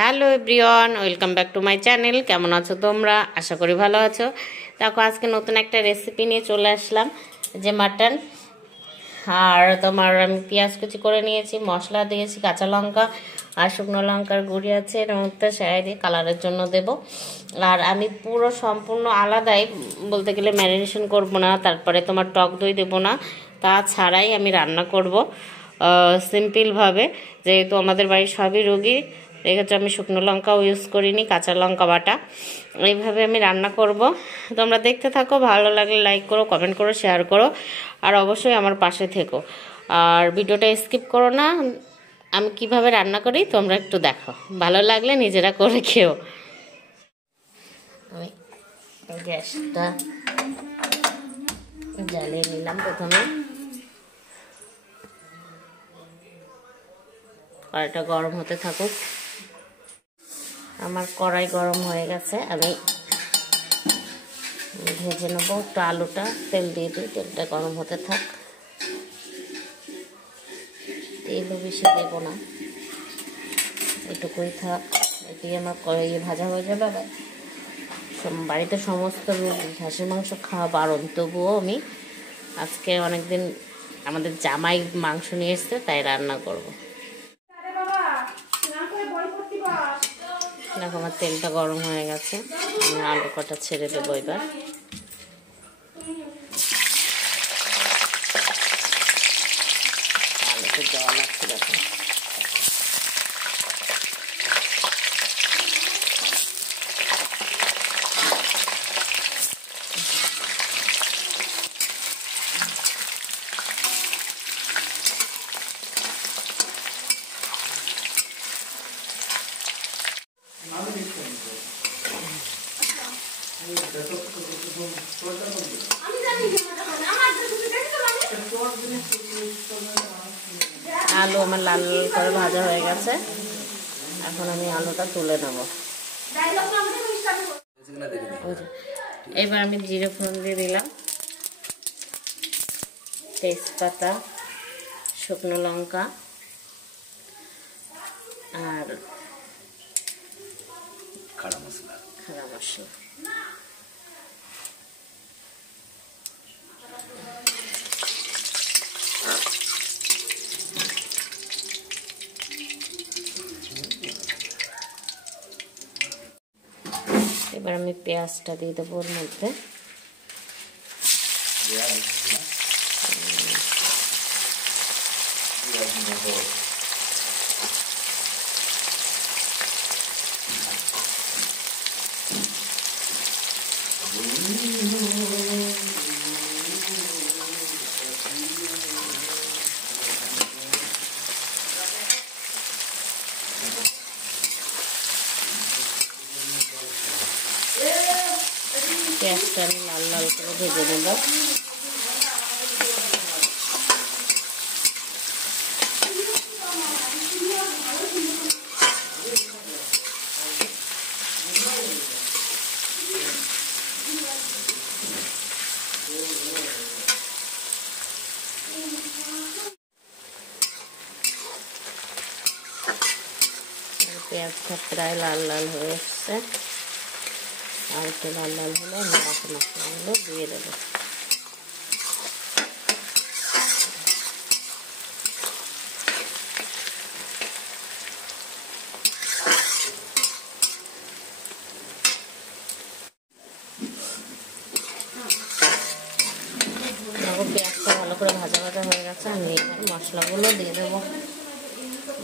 Hello everyone, welcome back to my channel. কেমন আছো তোমরা? আশা করি ভালো আছো। দেখো আজকে নতুন একটা রেসিপি নিয়ে চলে আসলাম, যে মাটন। আর তোমার আমি পেঁয়াজ কুচি করে নিয়েছি, মশলা দিয়েছি, কাঁচা লঙ্কা আর শুকনো লঙ্কার গুঁড়ি আছে, এর মধ্যে সেরাই দিয়ে কালারের জন্য দেব। আর আমি পুরো সম্পূর্ণ আলাদাই বলতে গেলে ম্যারিনেশন করব না, তারপরে তোমার টক দই দেবো না, তা ছাড়াই আমি রান্না করব সিম্পলভাবে। যেহেতু আমাদের বাড়ির সবই রোগী, এক্ষেত্রে আমি শুকনো লঙ্কাও ইউজ করিনি, কাঁচা লঙ্কা বাটা। এইভাবে আমি রান্না করব। তোমরা দেখতে থাকো, ভালো লাগলে লাইক করো, কমেন্ট করো, শেয়ার করো, আর অবশ্যই আমার পাশে থেকো। আর ভিডিওটা স্কিপ করো না। আমি কিভাবে রান্না করি তোমরা একটু দেখো, ভালো লাগলে নিজেরা করে খেও। আমি গ্যাসটা জ্বালিয়ে নিলাম প্রথমে। কড়াইটা গরম হতে থাকুক। আমার কড়াই গরম হয়ে গেছে, আমি ভেজে নেবো একটু আলুটা। তেল দিয়ে দিই, তেলটা গরম হতে থাক। তেলও বেশি দেবো না, এটুকুই থাক। এটি আমার ভাজা হয়ে যাবে। বাড়িতে সমস্ত রোগী খাসির মাংস খাওয়া বারণ, তবুও আমি আজকে অনেকদিন আমাদের জামাই মাংস নিয়ে এসছে, তাই রান্না করবো। দেখো আমার তেলটা গরম হয়ে গেছে, আমি আলু কটা ছেড়ে দেবো এবার। আলুতে জল আছে দেখো। আলু আমার লাল করে ভাজা হয়ে গেছে, এখন আমি আলুটা তুলে নেব। এবার আমি জিরে ফোড়ন দিয়ে দিলাম, তেজপাতা, শুকনো লঙ্কা আর খাড়া মশলা। এবার আমি পেঁয়াজটা দিয়ে দেবো ওর মধ্যে। পেঁয়াজটা আমি লাল লাল করে ভেজে নেব। পেঁয়াজটা প্রায় লাল লাল হয়ে এসছে, আর একটু লাল লাল হলে আমি বাকি মশলাগুলো দিয়ে দেবো। পেঁয়াজটা ভালো করে ভাজা ভাজা হয়ে গেছে, আমি এবার মশলাগুলো দিয়ে দেবো।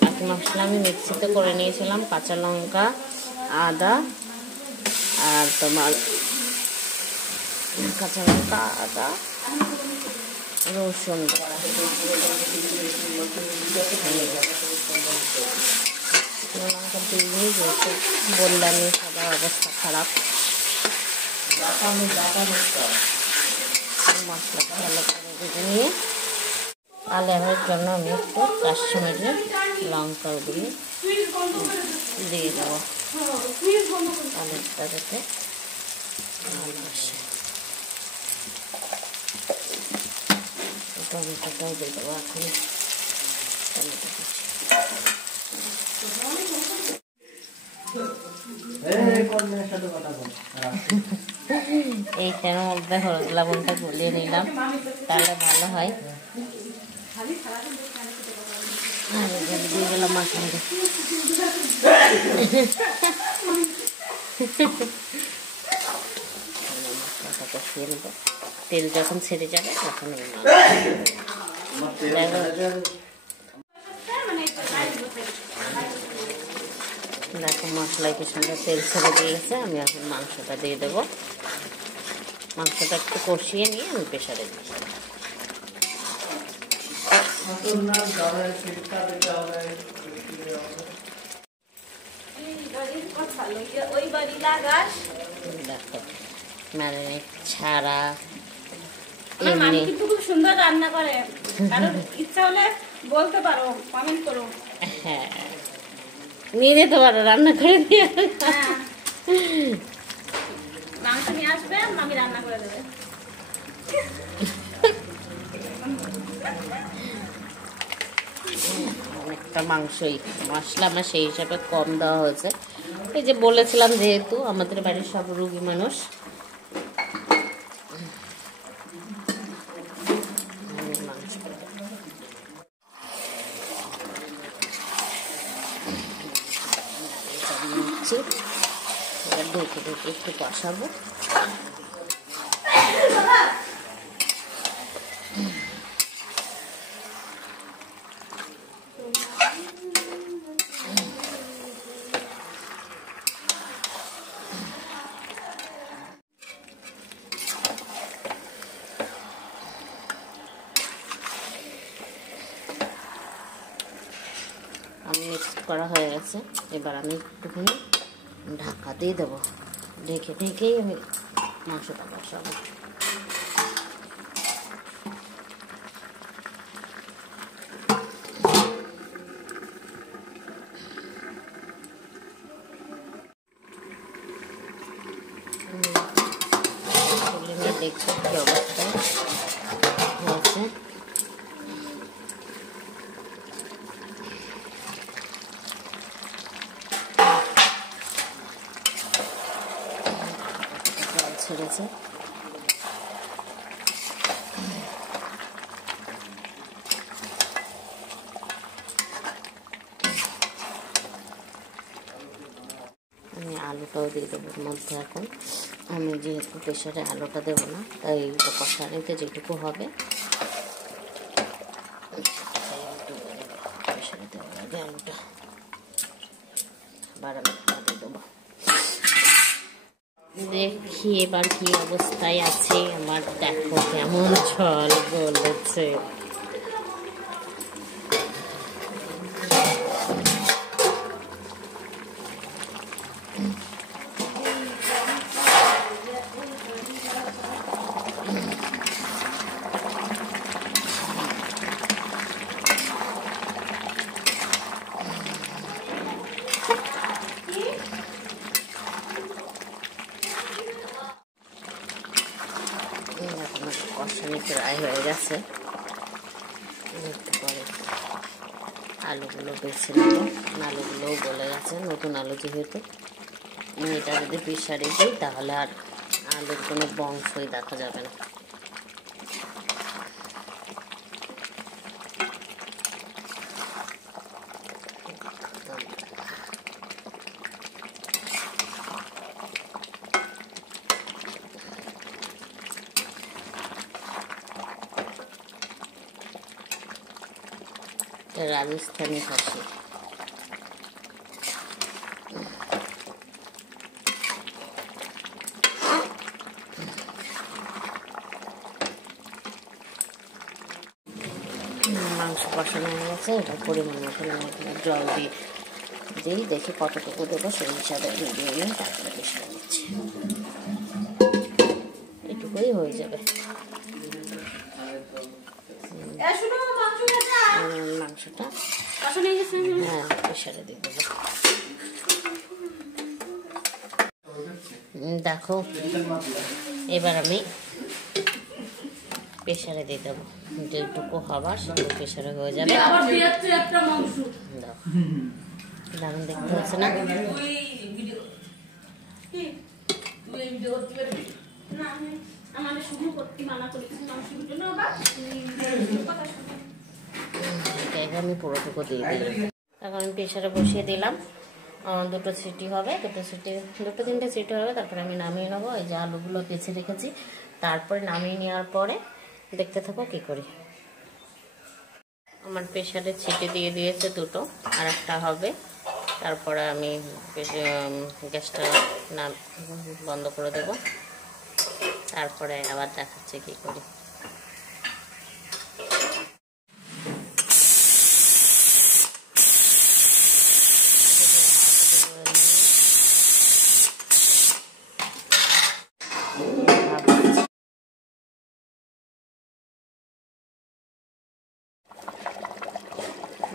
বাকি মশলা আমি মিক্সিতে করে নিয়েছিলাম, কাঁচা লঙ্কা, আদা আর তোমার কাঁচা লঙ্কা, আদা, রসুন। শুকনো লঙ্কা দিইনি, যেহেতু বললামই সবার অবস্থা খারাপ। মশলাটা ভালো করে ভেজে নিয়ে কালারের জন্য আমি একটু কাশ্মীরি লঙ্কার গুঁড়ি দিয়ে দেবো, কালারটা যাতে ভালো আসে। টমেটোটাও দিয়ে দেবো এখন। টমেটো এইটার মধ্যে হলুদ লবণটা গুলিয়ে নিলাম, তাহলে ভালো হয়। দিয়ে গেলাম মাখন, কষিয়ে নেব। তেল যখন ছেড়ে যাবে তখন দেখো মশলায় কি সুন্দর তেল ছেড়ে দিয়েছে। আমি এখন মাংসটা দিয়ে দেবো। মাংসটা একটু কষিয়ে নিয়ে আমি প্রেসারে দিই। দেখো ম্যারিনেট ছাড়া মামি কিন্তু খুব সুন্দর রান্না করে, কারোর ইচ্ছা হলে বলতে পারো, কমেন্ট করো। হ্যাঁ, নিয়ে যেতে পারো, রান্না করে দিয়ে। মাংস নিয়ে আসবে, মামি রান্না করে দেবে। অনেকটা মাংসই, মশলা আমার সেই হিসাবে কম দেওয়া হয়েছে। এই যে বলেছিলাম, যেহেতু আমাদের বাড়ির সব রুগী মানুষ, ঢেকে ঢেকে একটু কষাবো। মিক্স করা হয়ে গেছে, এবার আমি একটুখানি ঢাকা দিয়ে দেবো। ঢেকে ঢেকেই আমি মাংসটা বসাবো। দেখছি কি অবস্থায় হয়েছে। ছেড়েছে, আমি আলুটাও দিয়ে দেবো মধ্যে। এখন আমি যেহেতু প্রেসারে আলুটা দেবো না, তাই কষানিতে যেটুকু হবে প্রেসারে দেবো আগে আলুটা, আবার আমি দিয়ে দেবো। দেখি এবার কি অবস্থায় আছে আমার। দেখো কেমন ঝোল বলেছে। কষানি প্রায় হয়ে গেছে, একটু পরে আলুগুলো বেছে নেব। আলুগুলোও গলে গেছে, নতুন আলু যেহেতু। এটা যদি প্রেসারে দিই তাহলে আর আলুর কোনো বংশই দেখা যাবে না। রাজস্থানি খাসি, মাংস কষানো হয়ে গেছে। এটা পরিমাণ মতো জল দিয়ে দেখি কতটুকু দেবো, সেই হিসাবে দিয়ে নিয়ে তারপরে বেশি দিচ্ছি। এটুকুই হয়ে যাবে। মাংসটা হ্যাঁ প্রেসারে দিয়ে দেবো। দেখো এবার আমি প্রেসারে দিয়ে দেবো। যেটুকু হবার সেটুকু প্রেসারে হয়ে যাবে। দারুণ দেখতে হচ্ছে না? না আমাদের শুধু করতে মানা করি মাংসের জন্য আবার কথা শুনে আমি পুরোটুকু দিয়ে দিই। এখন আমি প্রেশারে বসিয়ে দিলাম, দুটো সিটি হবে, দুটো তিনটে সিটি হবে, তারপরে আমি নামিয়ে নেবো। এই যে আলুগুলো বেছে রেখেছি, তারপরে নামিয়ে নেওয়ার পরে দেখতে থাকো কি করি। আমার প্রেশারে সিটি দিয়ে দিয়েছে দুটো, আর একটা হবে। তারপরে আমি গ্যাসটা বন্ধ করে দেব, তারপরে আবার দেখাচ্ছি কি করি।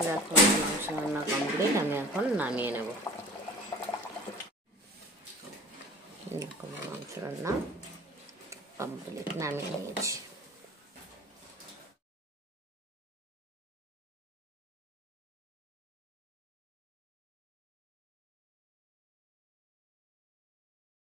দেখো মাংস রান্না কমপ্লিট, আমি এখন নামিয়ে নেব। মাংস রান্না কমপ্লিট, নামিয়ে নিয়েছি।